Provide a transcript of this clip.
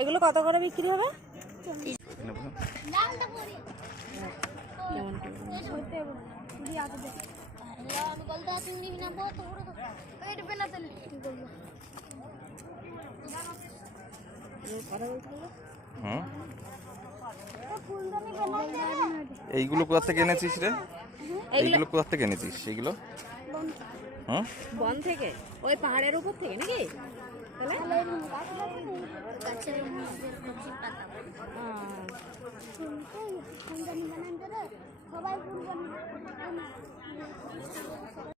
এগুলো কত করে বিক্রি হবে এইগুলো কোথা থেকে এনেছিস রে এইগুলো কোথা থেকে এনেছিস সেগুলো বন থেকে ওই পাহাড়ের উপর থেকে নাকি তাহলে ফুলদানি বানাই দেবে সবাই ফুলদানি